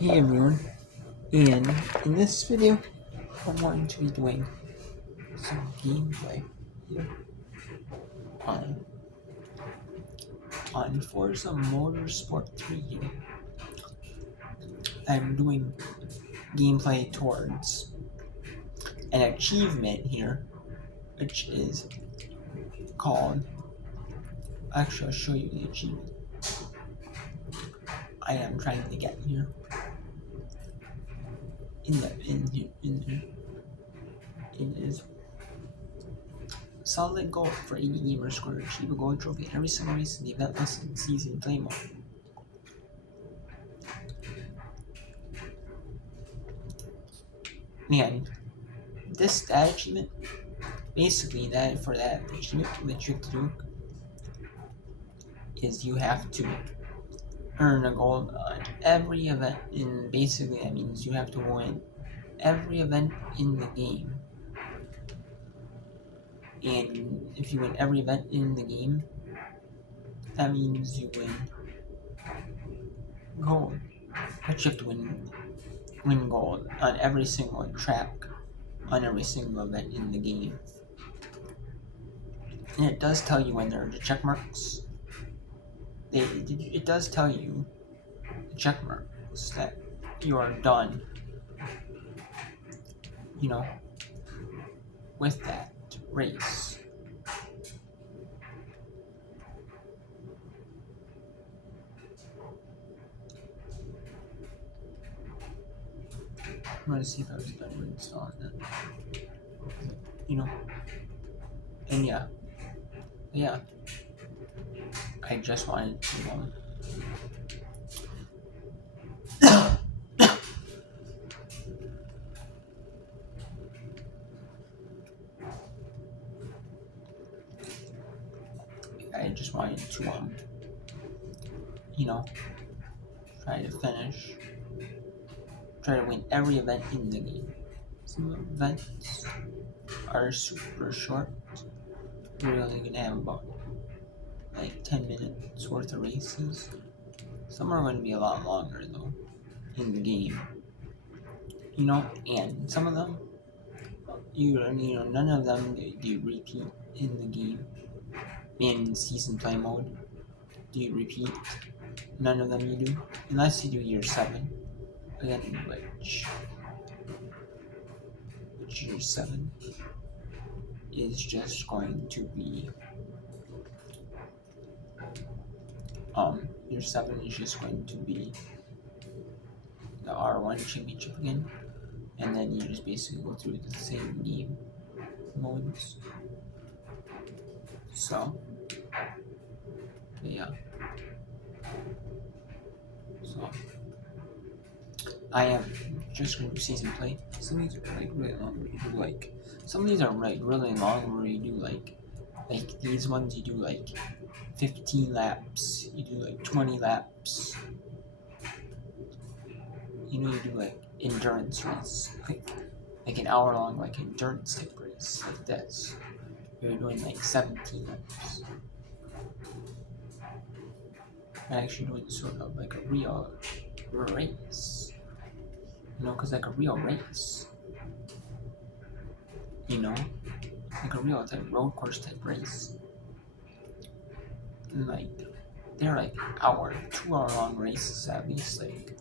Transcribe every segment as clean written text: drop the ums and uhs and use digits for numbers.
Hey everyone, and in this video, I'm going to be doing some gameplay here on, on Forza Motorsport 3 here. I'm doing gameplay towards an achievement here, which is called, actually I'll show you the achievement I am trying to get here. It is solid gold for 80 gamers score. Achieve a gold trophy every single race in the event listed season play mode. And that achievement, basically for that achievement, what you have to do is you have to earn a gold on every event. And basically that means you have to win every event in the game. And if you win every event in the game, that means you win gold. But you have to win gold on every single track, on every single event in the game. And it does tell you when there are the check marks. It does tell you the check marks that you are done, with that race. I'm gonna see if I was done with installing that. And yeah, I just wanted to I just wanted to try to win every event in the game. Some events are super short. We're only gonna have about like 10 minutes worth of races. Some are going to be a lot longer though in the game. And some of them none of them do you repeat in the game. In season play mode, do you repeat? None of them you do, unless you do year 7. Again, which year 7 is just going to be year 7 is just going to be the R1 championship again, and then you just basically go through the same game modes. So yeah. So I am just going to season play. Some of these are like really long where you do like some of these are like really long where you do like these ones you do like 15 laps, you do like 20 laps. You do like endurance race, like an hour long like endurance type race like this. You're doing like 17 laps. I'm actually doing sort of like a real race. Because like a real race, like a real type road course type race. And like they're like 2 hour long races at least, like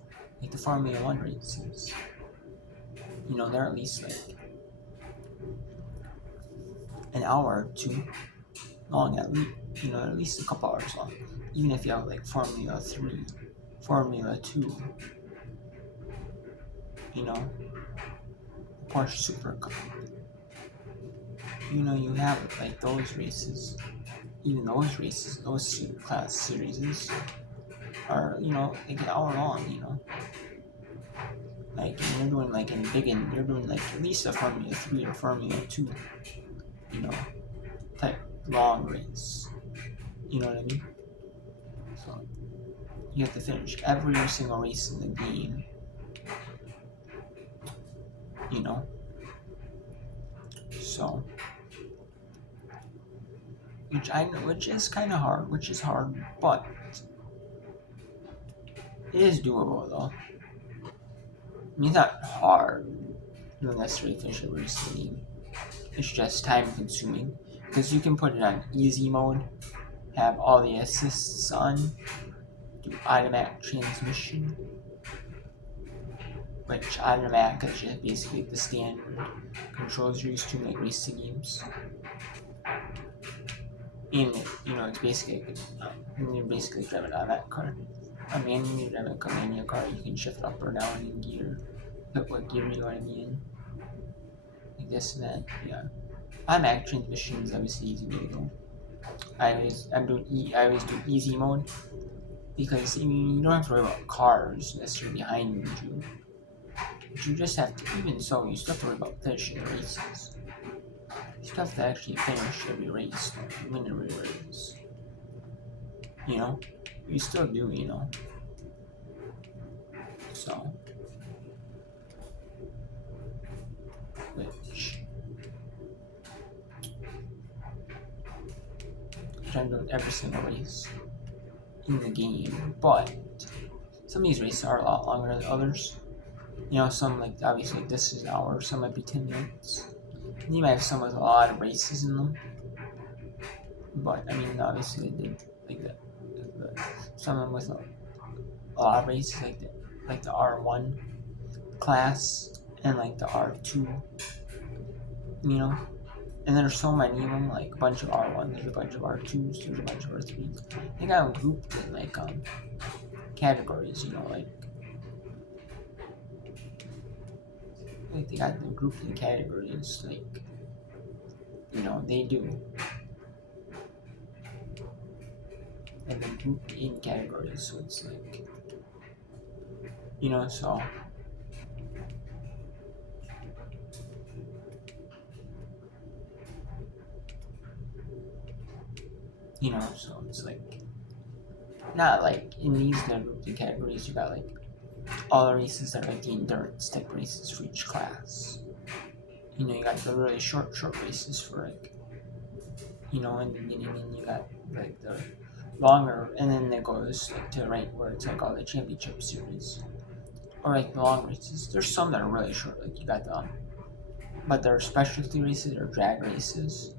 the Formula 1 races. They're at least like an hour or 2 long at least. At least a couple hours long. Even if you have like Formula 3, Formula 2, Porsche Super Cup. You have like those races. Even those races, those class series are, like an hour long, Like you're doing like you're doing like at least a Formula 3 or Formula 2, type long race. You know what I mean? So you have to finish every single race in the game. So which is kind of hard, but it is doable though. mean, it's not hard. You don't necessarily finish a racing game. It's just time consuming because you can put it on easy mode, have all the assists on, do automatic transmission, which automatic is just basically the standard controls you're used to in like racing games. And it's basically you're basically driving on that car. I mean, you're driving a manual car, you can shift up or down in gear, put what gear you want to be in, like this and that. Yeah, automatic transmission is obviously easy way to go. I always do easy mode because you don't have to worry about cars necessarily behind you. But you just have to, even so, you still have to worry about finishing the races. You still have to actually finish every race, win every race. You still do, So, which I'm doing every single race in the game, but some of these races are a lot longer than others. Some like obviously like this is an hour, some might be 10 minutes. And you might have some with a lot of races in them. But I mean obviously they did like some with a lot of races like the R1 class and like the R2, and there's so many of them, like a bunch of R1s, there's a bunch of R2s, there's a bunch of R3s. They got them grouped in like categories, like they got them grouped in categories, like they do. And then grouped in categories, so it's like so so it's like not like in these grouped in categories you got like all the races that are like the endurance type races for each class. You got the really short races for like in the beginning, and you got like the longer, and then it goes like to the right where it's like all the championship series. Or like the long races. There's some that are really short, like you got but there are specialty races or drag races.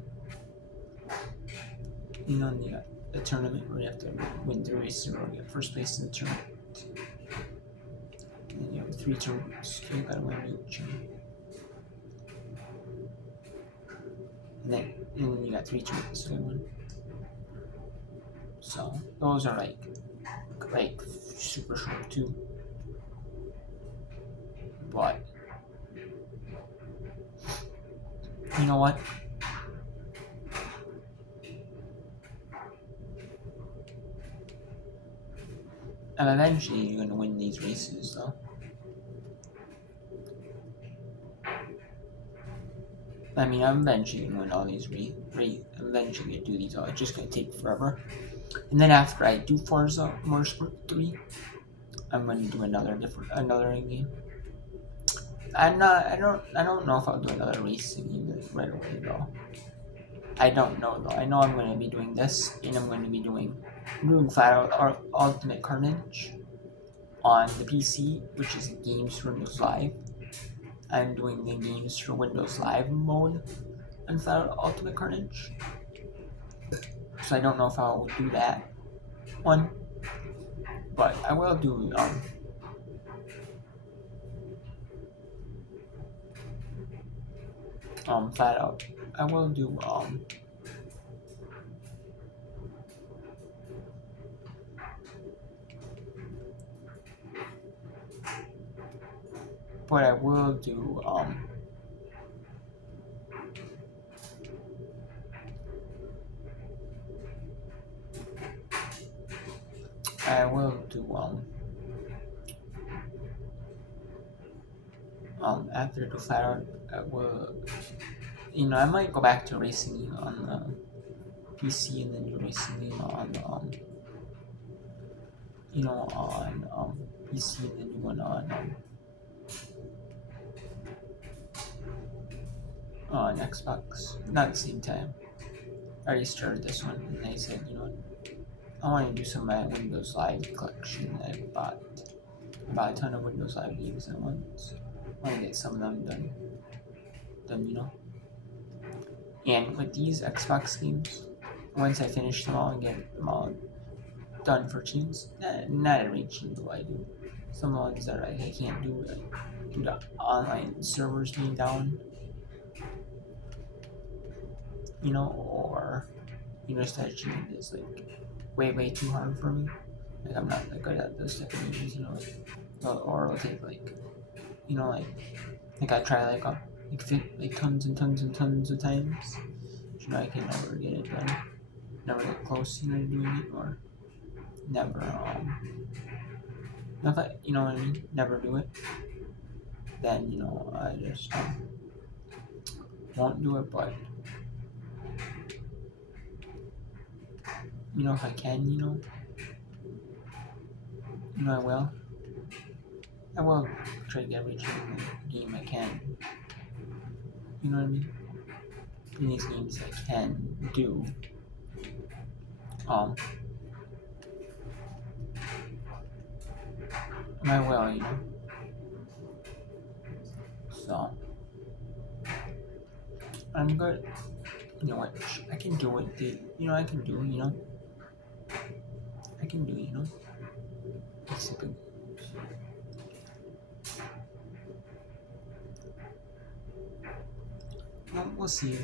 And you got the tournament where you have to win 3 races or get first place in the tournament. And then you have 3 tournaments, so you gotta win each. And then you got 3 tournaments to win. So those are like super short too. But you know what? And eventually you're gonna win these races though. I mean, I'm eventually gonna win all these I'm eventually gonna do these all. It's just gonna take forever. And then after I do Forza Motorsport 3, I'm gonna do another game. I don't know if I'll do another racing game right away though. I don't know though. I know I'm gonna be doing this, and I'm doing Flat Out Ultimate Carnage on the PC, which is Games for Windows Live. I'm doing the Games for Windows Live mode on Flat Out Ultimate Carnage. So I don't know if I'll do that one, but I will do Flat Out. I will do but I will do after the Flat Out, I will, I might go back to racing on the PC and then do racing on PC and then do one on Xbox. Not at the same time. I already started this one, and I said, I want to do some of my Windows Live collection that I bought buy a ton of Windows Live games at once. I want to get some of them done, you know. And with these Xbox games, once I finish them all and get them all done for teams, not every team do I do. Some ones that I can't do, due to online servers being down, you know, or just that cheating is like way too hard for me. Like I'm not that good at those type of games, you know. Or it'll take like I try like tons and tons and tons of times. I can never get it done. Never get close, to doing it, or never if I what I mean, never do it. Then I just won't do it. But if I can, I will. I will try to get every game I can. You know what I mean? In these games I can do. And I will, So I'm good. You know what? I can do it, dude. I can do, I can do, It's a good. No, we'll see,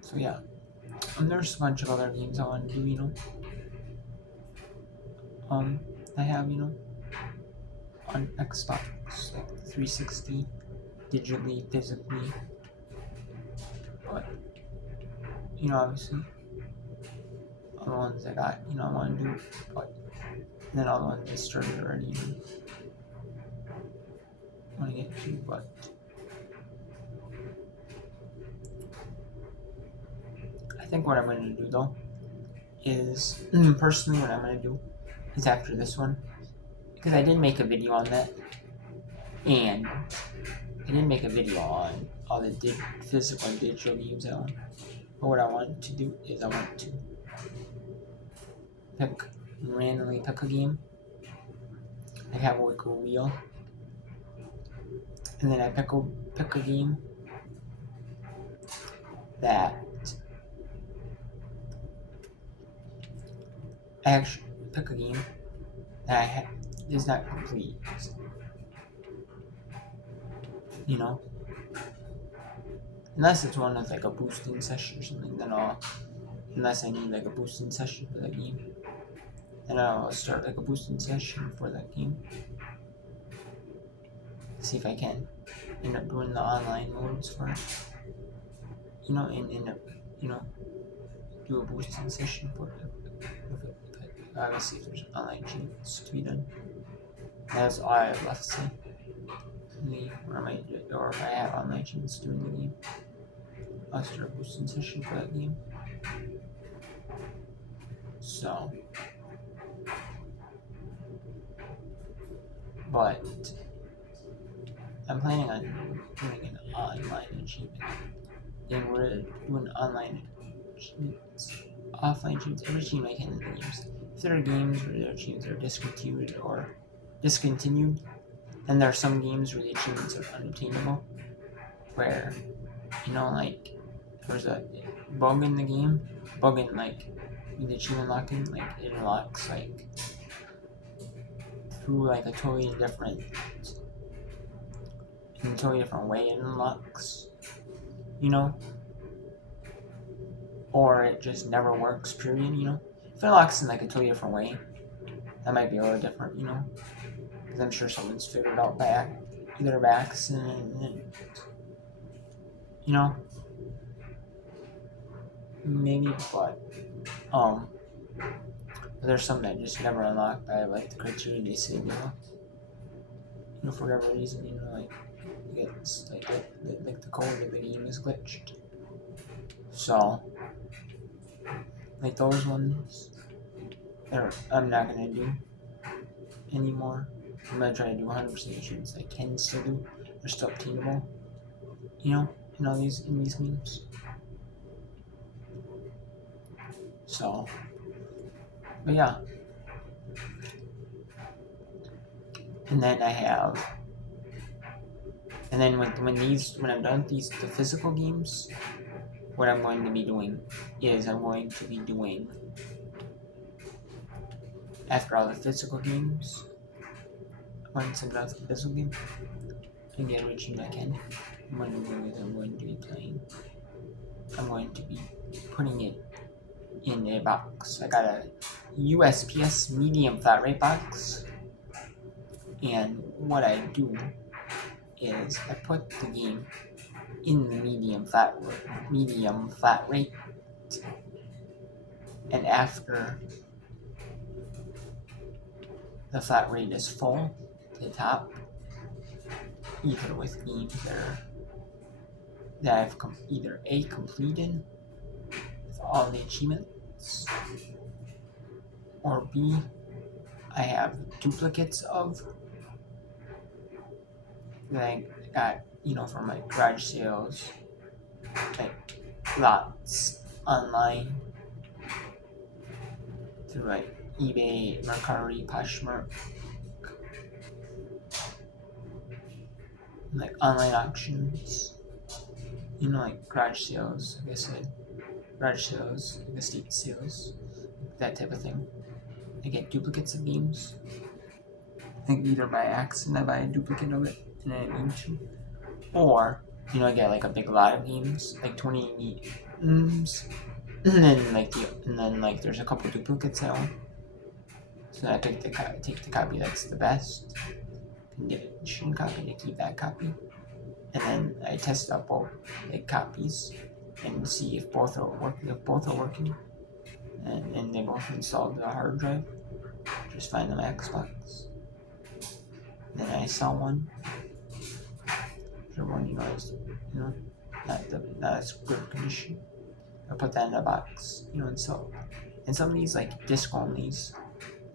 So yeah. And there's a bunch of other games I want to do, I have, on Xbox, like 360, digitally, physically. But, obviously, all the ones I got, I want to do. But then all the ones I started already, I want to get to. But I think what I'm going to do, though, is, personally, what I'm going to do is after this one, because I did make a video on that, and I didn't make a video on all the physical and digital games I own. But what I want to do is I want to randomly pick a game. I have like a wheel, and then I pick a game that I actually pick a game that is not complete. Unless it's one with like a boosting session or something, then unless I need like a boosting session for that game, then I'll start like a boosting session for that game. See if I can end up doing the online modes for it. And end up, do a boosting session for it. Obviously, if there's online cheats to be done. That's all I have left to say. Or if I have online cheats during the game, I'll start a boosting session for that game. So, but I'm planning on doing an online achievement. Then we're doing online achievements, offline achievements, every achievement I can in the games. If there are games where the achievements are discontinued, then there are some games where the achievements are unobtainable, where, like, there's a bug in the game, like, with the achievement locking, like, it unlocks, like, through, like, a totally different way it unlocks, or it just never works, period, If it unlocks in, like, a totally different way, that might be a little different, because I'm sure someone's figured out either by accident, maybe, but there's some that just never unlock by like the criteria they say, for whatever reason, like it's like the code of the game is glitched. So like those ones, I'm not gonna do anymore. I'm gonna try to do 100% missions I can still do. They're still obtainable, in all these games. So, but yeah. And then when I'm done with the physical games, what I'm going to be doing is I'm going to be doing, after all the physical games, once I'm done with the physical game and get every achievement I can, I'm going to be playing. I'm going to be putting it in a box. I got a USPS medium flat rate box, and what I do is I put the game in the medium flat rate, and after the flat rate is full to the top, either with games that I've either A, completed with all the achievements, or B, I have duplicates of that I got, from like garage sales, like lots online through like eBay, Mercari, Poshmark, like online auctions, like garage sales, like I said, garage sales, like estate sales, that type of thing. I get duplicates of games. Like either by accident I buy a duplicate of it and I didn't mean to, or I get like a big lot of games, like 20 games, and then there's a couple duplicates I own. So I take the copy that's the best condition copy to keep that copy, and then I test out both copies and see if both are working. And they both installed the hard drive. Just find the Max box. Then I sell one. The one is not as good condition. I put that in a box, and sell. And some of these like disc onlys,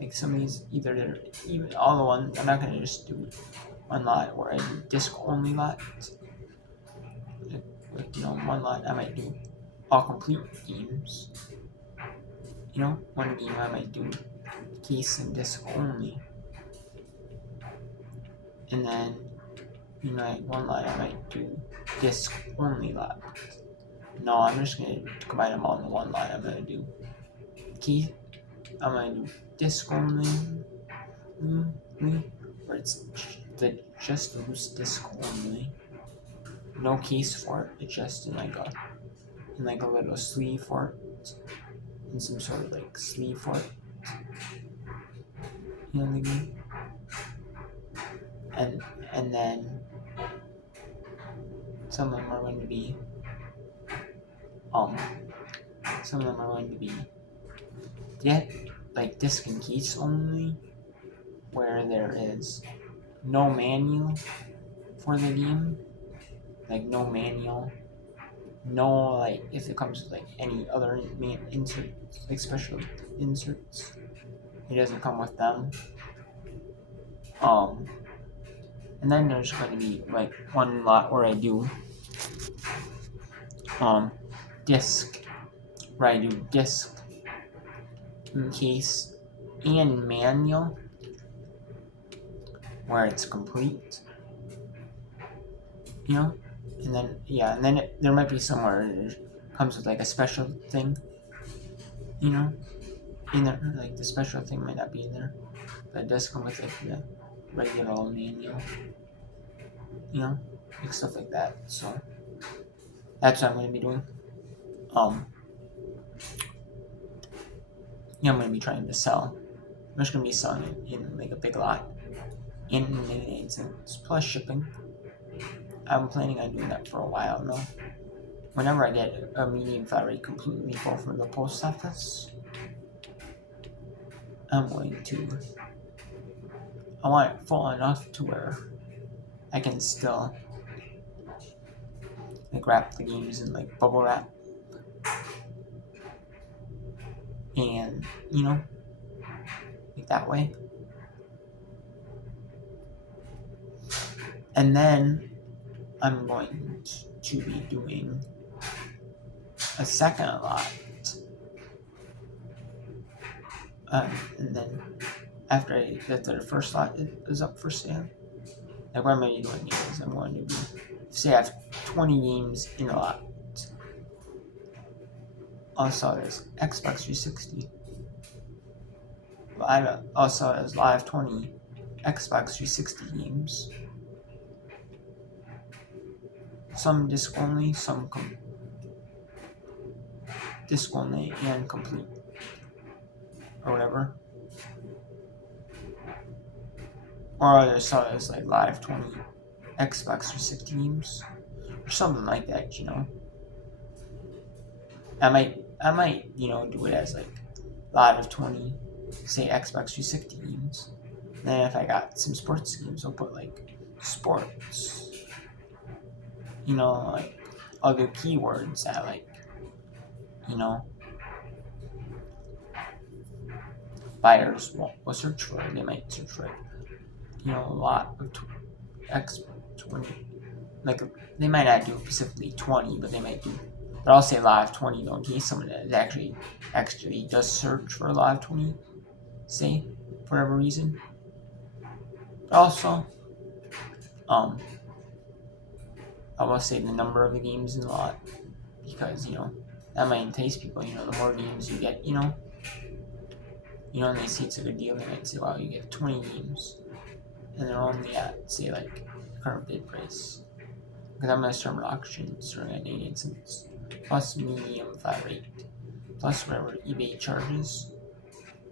like some of these even all the ones. I'm not gonna just do one lot where I do disc only lot. One lot I might do all complete games. One game I might do case and disc only, and then one lot I might do disc only lot. No, I'm just gonna combine them all into one lot. I'm gonna do disc only, where it's just loose disc only, no case for it. It's just in like a little sleeve for it, and some sort of like sleeve for it. You know what I mean? And then some of them are going to be like disc and case only, where there is no manual for the game, like no manual, no like if it comes with like any other inserts, like special inserts, it doesn't come with them. And then there's going to be like one lot where I do disc, where I do disc, in case, and manual, where it's complete. And then there might be somewhere it comes with like a special thing. In there, like the special thing might not be in there, but it does come with like the regular old manual. Like stuff like that. So that's what I'm gonna be doing. I'm gonna be trying to sell. I'm just gonna be selling it in like a big lot, in 99 cents plus shipping. I'm planning on doing that for a while now. Whenever I get a medium flat rate completely full for the post office, I want it full enough to where I can still like wrap the games in like bubble wrap, and that way. And then I'm going to be doing a second lot. And then after the first lot is up for sale, like what I'm going to be doing is I'm going to be, say I have 20 games in a lot. Also, there's Xbox 360. Also, there's live 20 Xbox 360 games. Some disc only, some disc only and complete, or whatever. Or there's like live 20 Xbox 360 games, or something like that. I might do it as like live of 20, say Xbox 360 games. Then if I got some sports games, I'll put like sports. Like other keywords that like buyers will search for. They might search for a lot of X20. Like they might not do specifically 20, but they might do. But I'll say live 20 in case someone that actually does search for live 20, say, for whatever reason. Also, I will say the number of the games in the lot, because that might entice people. The more games you get, and they see it's a good deal, they might say, wow, you get 20 games, and they're only at, say, like current bid price. Because I'm going to start an auction starting at 88 cents plus medium flat rate plus whatever eBay charges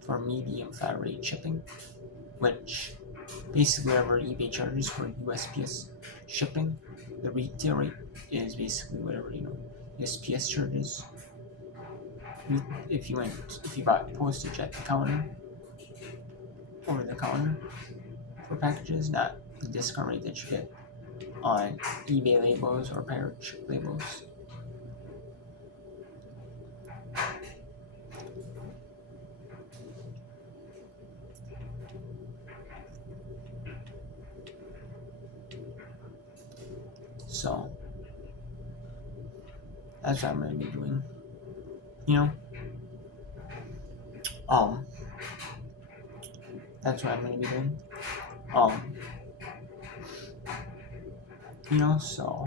for medium flat rate shipping, which basically whatever eBay charges for USPS shipping, the retail rate is basically whatever USPS charges. If you bought postage at the counter, over the counter for packages, not the discount rate that you get on eBay labels or pirate ship labels. So that's what I'm going to be doing. That's what I'm going to be doing. So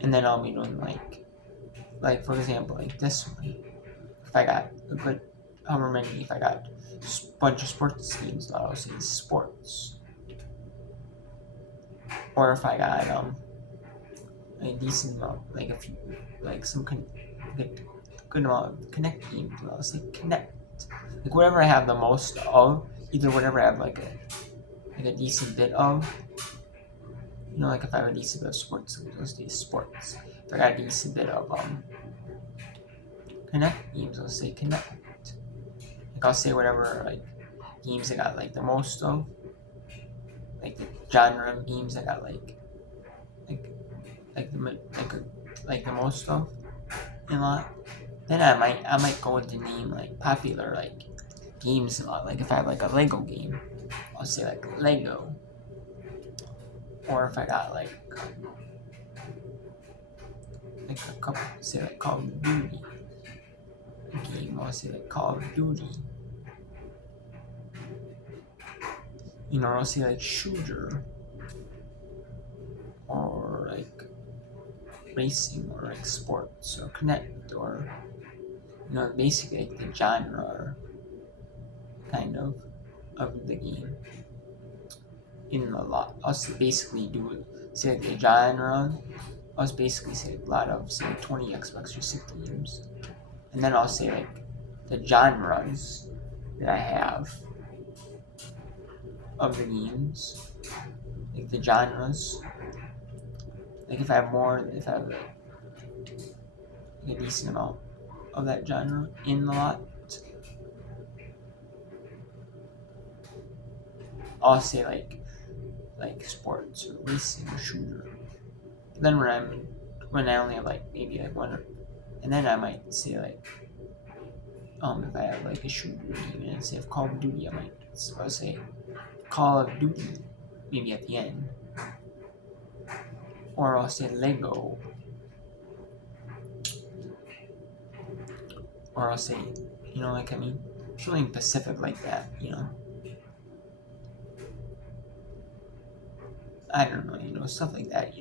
and then I'll be doing like for example, like this one. If I got a good, however many, if I got a bunch of sports teams, I'll say sports. Or if I got a decent amount, like a few, like some good amount of connect games, I'll say connect. Like whatever I have the most of, either whatever I have like a decent bit of. Like if I have a decent bit of sports, I'll say sports. If I got a decent bit of connect games, I'll say connect. Like I'll say whatever like games I got like the most of, like the genre of games I got like the most of in a lot. Then I might go into name like popular like games a lot. Like if I have like a Lego game, I'll say like Lego. Or if I got like a couple, say like Call of Duty game, I'll say like Call of Duty. I'll say like shooter, or like racing, or like sports, or connect, or basically like the genre kind of the game in a lot. I'll basically say like the genre. I'll basically say a lot of say 20 Xbox 360 games, and then I'll say like the genres that I have of the games, like the genres. Like if I have like a decent amount of that genre in the lot, I'll say like sports or racing or shooter. Then when I only have like maybe like one, and then I might say like if I have like a shooter game and instead of Call of Duty, I might say Call of Duty maybe at the end, or I'll say Lego, or I'll say like I mean something specific like that. I don't know, stuff like that.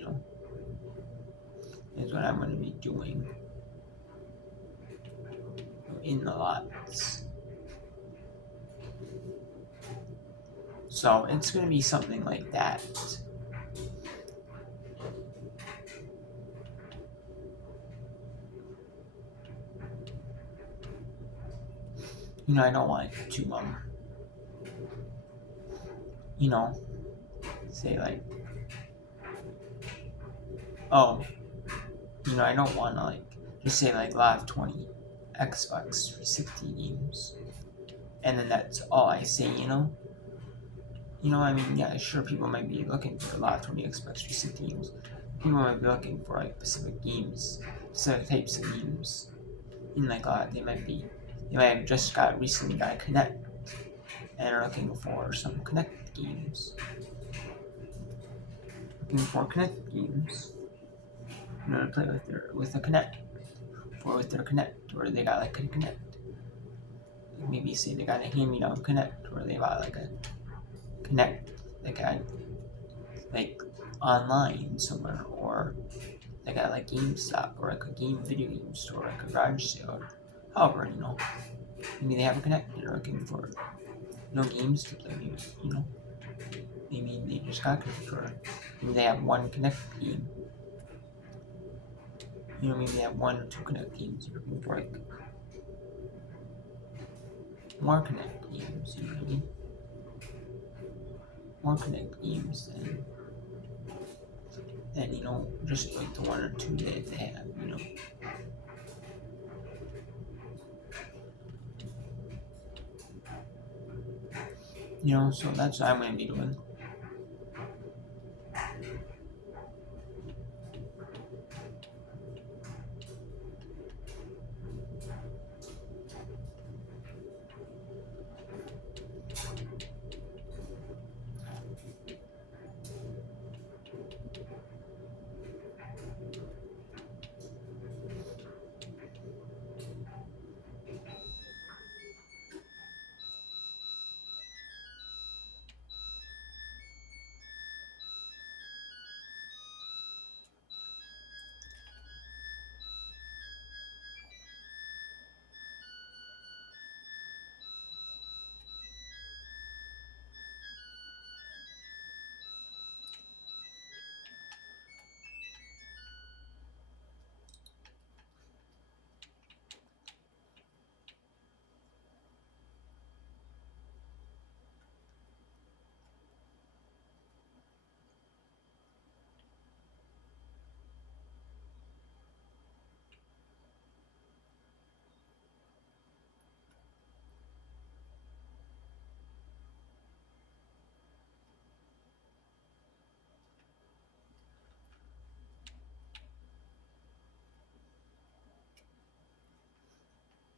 Is what I'm going to be doing in the lots. So it's going to be something like that. I don't want to, say like, oh, I don't want to like just say like Live 20 Xbox 360 games, and then that's all I say. I mean, yeah, sure, people might be looking for Live 20 Xbox 360 games. People might be looking for like specific games, specific types of games. Like they might have just recently got a Connect and are looking for some Connect games. Looking for Connect games. To play with the Connect. Or with their Connect, or they got like a Connect. Maybe say they got a hand-me-down Connect, or they got like a Connect they got like online somewhere, or they got like GameStop, or like a video game store, like a garage sale. However, maybe they have a Connect. They're looking for games to play. Maybe they just got Connect, or maybe they have one Connect game. Maybe they have one or two Connect games. You're looking for like more Connect games. You know what I mean? More Connect games than just like the one or two that they have. So that's what I'm gonna be doing.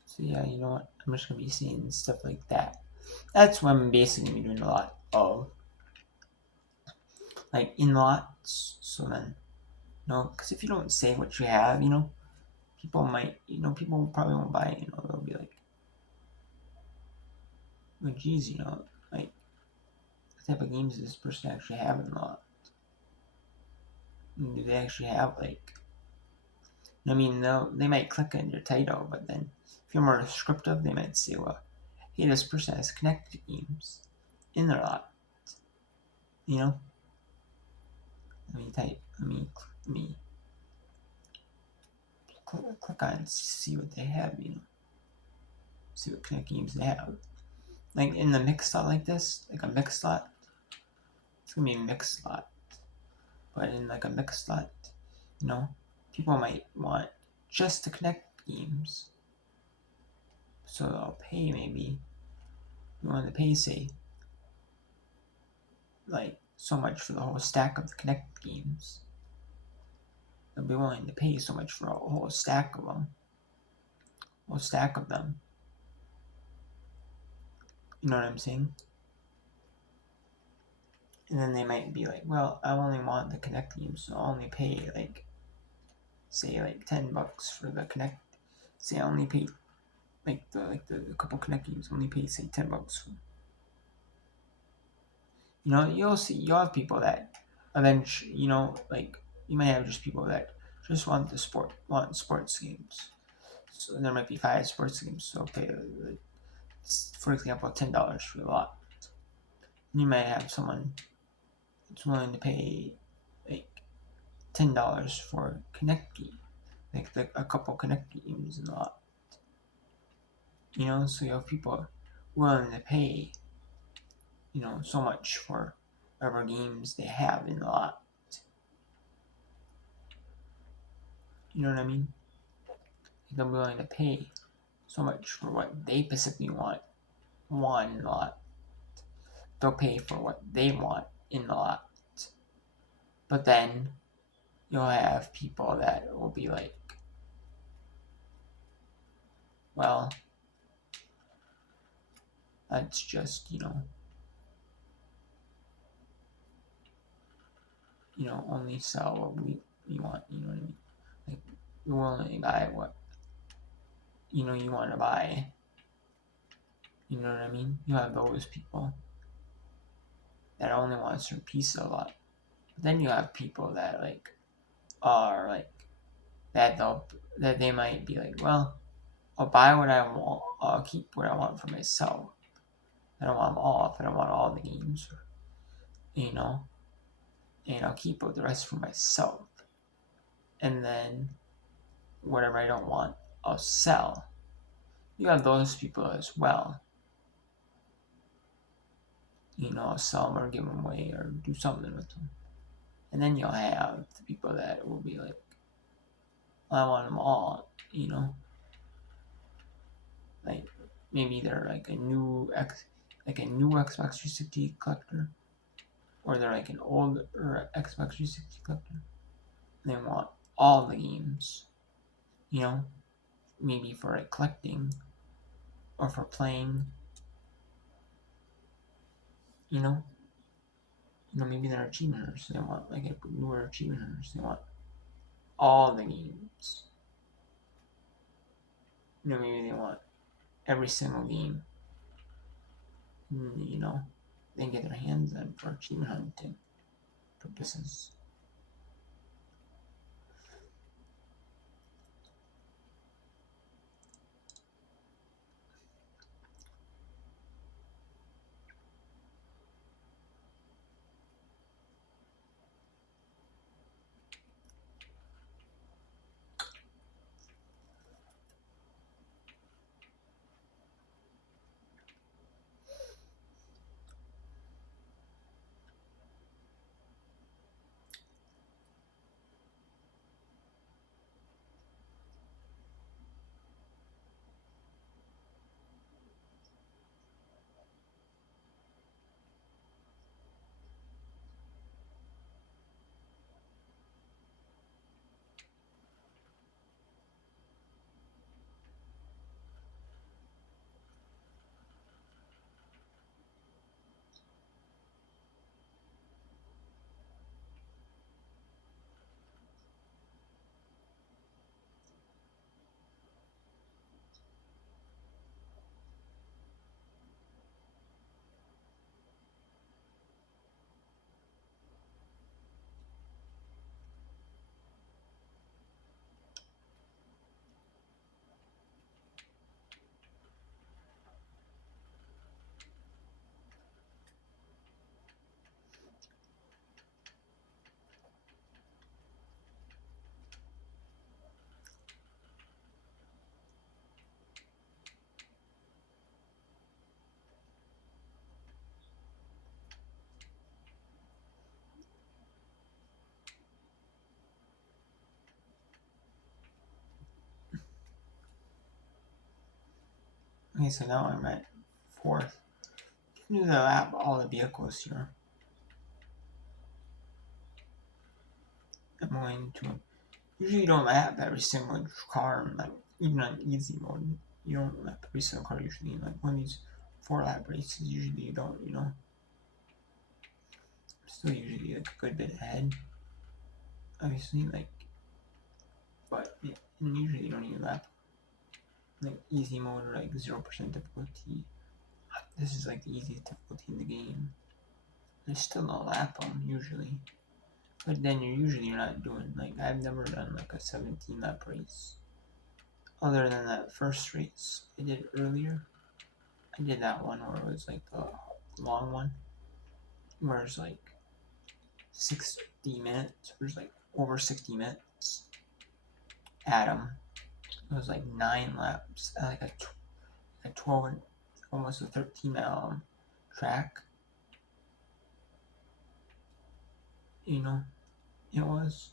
So yeah, you know what? I'm just gonna be seeing stuff like that. That's what I'm basically gonna be doing a lot of, like in lots. So then, because if you don't say what you have, people might, people probably won't buy it. They'll be like, well, geez, like what type of games does this person actually have in the lot? Do they actually have like? I mean, they might click on your title, but then if you're more descriptive, they might say, well, hey, this person has connected games in their lot. Let me type. Let me click on and see what they have. See what connect games they have. Like in the mixed slot like this, like a mixed slot, it's gonna be a mixed slot. But in like a mixed slot, people might want just to connect games. So they'll pay maybe. You want to pay, say, like so much for the whole stack of the Connect games. They'll be willing to pay so much for a whole stack of them. Whole stack of them. You know what I'm saying? And then they might be like, well, I only want the Connect games, so I'll only pay like, say like $10 for the Connect. Say I only pay like the couple Connect games, only pay say $10 for. You know, you'll have people that eventually, you know, like you might have just people that just want sports games. So there might be 5 sports games, so pay, for example, $10 for a lot. And you might have someone that's willing to pay like $10 for Connect game, like a couple Connect games and a lot. You know, so you have people willing to pay, you know, so much for whatever games they have in the lot. You know what I mean? They're willing to pay so much for what they specifically want in the lot. They'll pay for what they want in the lot. But then you'll have people that will be like, well, that's just, only sell what we want, you know what I mean? Like, you're willing to buy what, you want to buy, you know what I mean? You have those people that only want a certain piece of a lot. But then you have people that, like, are, like, that they might be like, well, I'll buy what I want, I'll keep what I want for myself. I don't want them all if I don't want all the games, you know? And I'll keep the rest for myself. And then whatever I don't want, I'll sell. You have those people as well. I'll sell them or give them away or do something with them. And then you'll have the people that will be like, I want them all, Like maybe they're like a new Xbox 360 collector, or they're like an older Xbox 360 collector. And they want all the games, maybe for like collecting or for playing, you know. Maybe they're achievement hunters. They want like a newer achievement hunters. They want all the games. Maybe they want every single game. They can get their hands on for achievement hunting purposes. Okay, so now I'm at 4th. Do the lap all the vehicles here. I'm going to usually you don't lap every single car, like even on easy mode. You don't lap every single car usually. In like one of these 4 lap races, usually you don't. Still usually like a good bit ahead. Obviously, like, but yeah, and usually you don't even lap like easy mode or like 0% difficulty. This is like the easiest difficulty in the game. I still don't lap them usually. But then you're not doing like I've never done like a 17 lap race. Other than that first race I did earlier. I did that one where it was like the long one. Where it's like 60 minutes. It was like over 60 minutes. Adam. It was like 9 laps at like a 12 and almost a 13 track. You know, it was.